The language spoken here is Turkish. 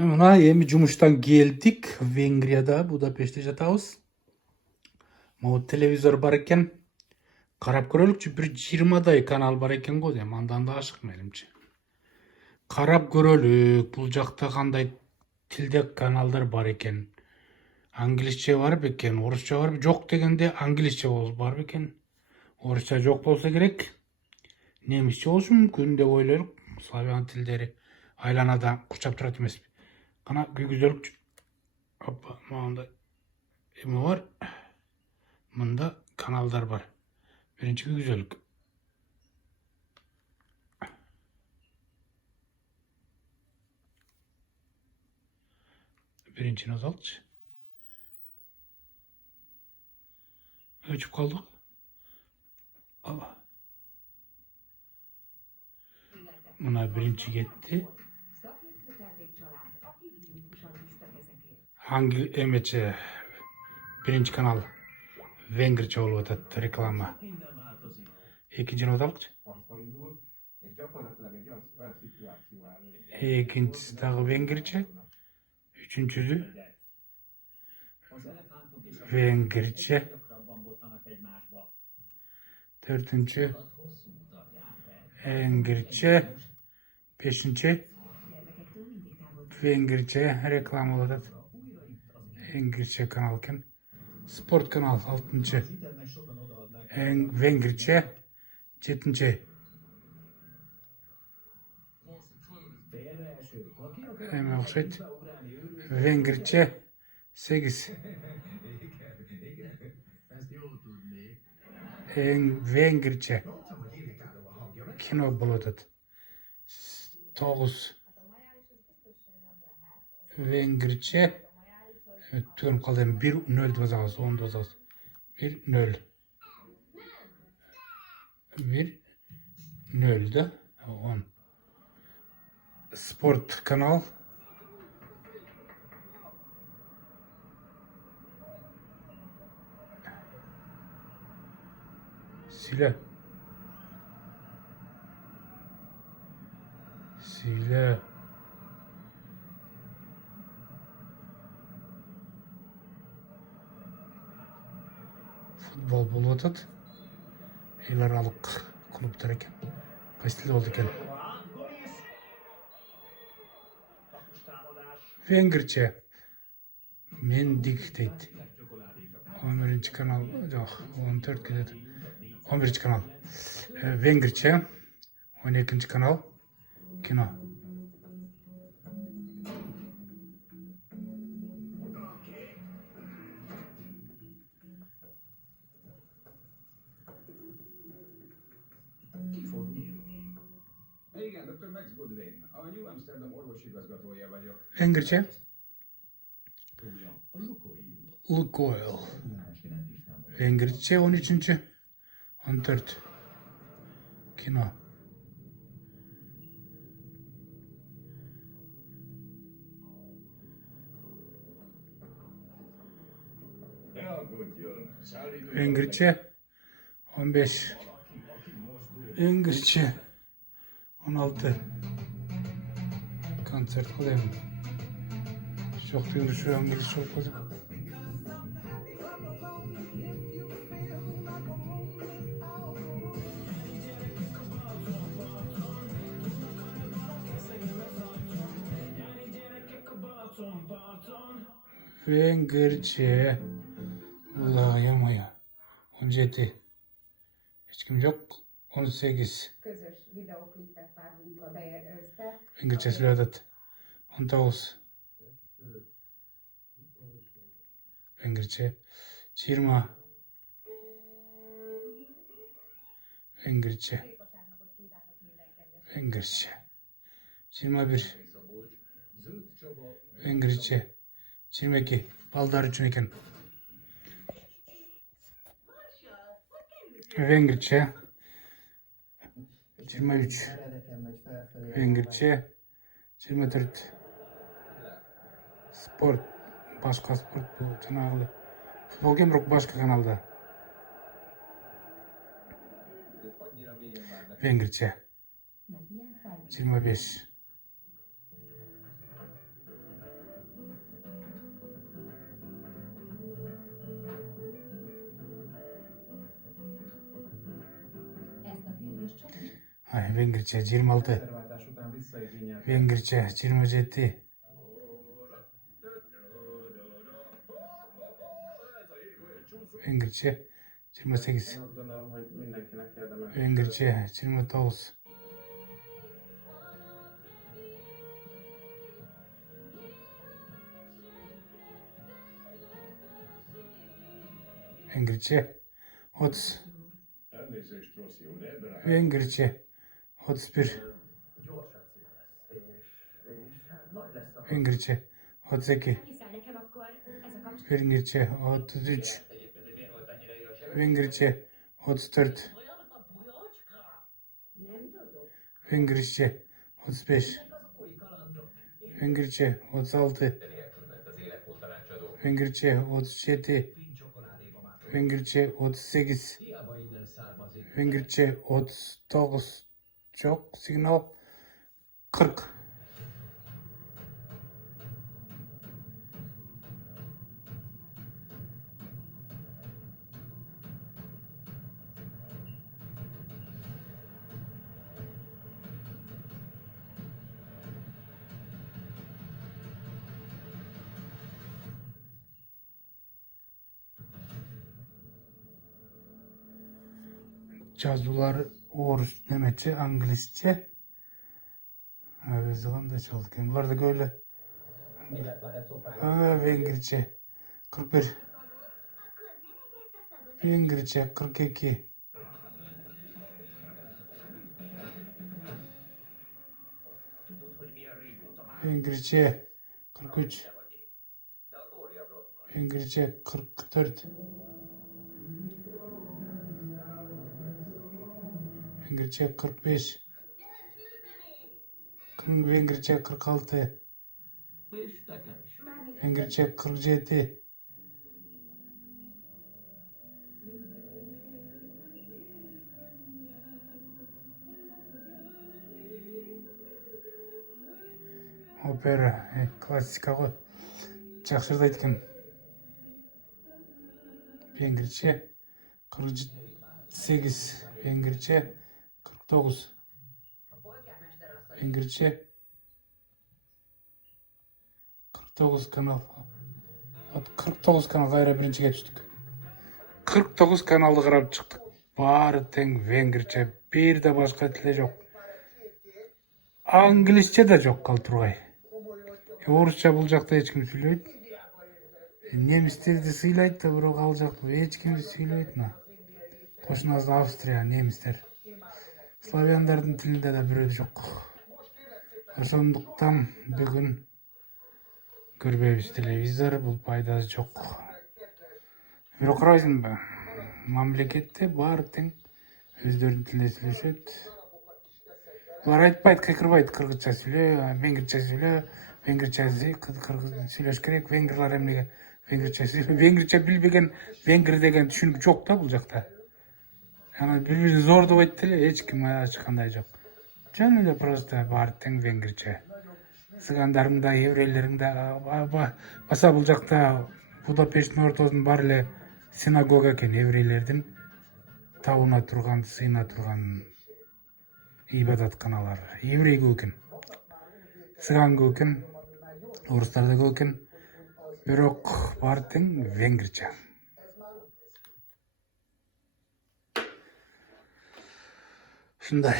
Mına endi jumuştan geldik. Vengriyada, Budapeşte жатабыз. Могу телевизор бар экен. Карап көрөлүкчү, бир 20 канал бар экен го дейм. Андан да ашык менимче. Карап көрөлүк. Бул жакта кандай тилде каналдар бар экен. Англисче бар бекен, орусча бар. Жок дегенде англисче бар бекен. Орусча жок болсо керек. Немисче болушу мүмкүн деп ойлойлук. Славян тилдери айланада курчап турат эмеспи. Кана күйгүзөлүкчү. Hoppa, manda эме бар. Мында каналдар бар. Биринчи күйгүзөлүк. Биринчини алчы. Өчүп калдык. Мына биринчи кетти. Hangi emece birinci kanal Vengirce olup atat reklama. İkincini odalıkçı. İkincisi dağı Vengirce. Üçüncüsü Vengirce. Dördüncü Vengirce. Beşinci Vengirce reklam olup İngilizce kanalken sport kanal 6. Vengirce 7. Emekşet Vengirce 8. Vengirce kino bulutat 9. Vengirce evet, diyorum kaldım 1-0 dozağız, 10 dozağız. 1-0. 1-0 da 10. Sport kanal. Sile. Futbol bulup atat. El aralık klublar eken. Kaçtili oldu eken. Vengirce. Mendik deydi. 11. kanal. Yok. 14 gidiyordu. 11. kanal. Vengirce. 12. kanal. Kino. Igen, dr. Max Goodwin. A New Amsterdam orvosigazgatója vagyok. Vengirce. Lukoil. Vengirce 13. 14. Kino. Vengirce 15. Vengirce 16. Konser kılayım. Çok diyor şu an bir çok fazla. Vengirce. Vallahi yamaya. 17. Hiç kim yok. 18. Közös videóklipet vágunk a össze. Vengirce született. 19. Vengirce 20. Vengirce 21. Vengirce 22. Baldar üçün eken. Vengirce 23. Vengirce 24. Sport. Başka sport bu. Tınarlı. Futbol gemruk başka kanalda. Vengirce 25. Ay, Vengirce 26. Szerváltás után visszaigényelte. Vengirce 27. Vengirce 28. Én azt gondolom, hogy mindenkinek érdemes. Vengirce 29. Vengirce 30. Elnézést, Rossi úr, de ebben a Vengirce 31. Gyorsan színe lesz, és hát nagy lesz a... Vengirce 32. Hiszel nekem akkor ez a kapcsolat? Vengirce 33. Egyébként, hogy miért volt annyira jó a sor? Vengirce 34. Nem tudom. Vengirce 35. Azok új kalandok. Vengirce 36. Nélkül ment az életmód tanácsadó. Vengirce 37. Fin csokoládéba mátolt. Vengirce 38. Hiába innen származik. Vengirce 39. Çok signal 40. Жазуулар орыс, немече, англисче. Biz da çaldık. Bunlar da böyle. Illetve nem szokták. Vengirce 41. Vengirce 42. Tudod, hogy milyen régóta már Vengirce 43. te vagy én. De a Gória blokkban. Vengirce 44. Vengirce 45. Vengirce 46. És nekem is. Mármint Vengirce 47. Opera, klassikaga жақсы айтқан. Vengirce 48. Vengirce 49. a polgármester asszony. Vengirce 49 kanal. 49 kanalға қарап біріншіге түстік. 49 каналды қарап шықтық. Бары тең венгірше. Bir de başka тілі жоқ. Англисче де жоқ қалды тұрғай. Орысша бұл жақта ешкім сөйлейді. Немістерді сөйлейді да, бірақ ал жақта ешкімді сөйлейді. Қосынасы Австрия, немістер. Славяндардың тілінде де біреу жоқ. Сондықтан бүгін көрбейбіз телевизор, бұл пайдасы жоқ. Бірақ қарайсың ба, мемлекетте бар тең өздерінің тілінде сөйлеседі. Бұлар айтпайды, қиқырбайды, қырғызша сөйле, венгірше сөйле, венгірше сөйлеш керек, венгрлар емнеге венгірше сөйле. Венгірше білбеген венгр деген түсінік жоқ та бұл жақта. Бір-бірін зор деп айтты, ешкім ешқандай жоқ. Жөн эле просто бар тең венгірше. Сыгандарың да, еврейлерің да, баса бұл жақта Будапешттің ортасының бар эле синагога екен, еврейлердің тауына тұрған, сыйына тұрған ибадатханалар. Еврей көп екен, сыган көп екен, орыстар да көп екен, бирок бар тең венгрче. Ушундай.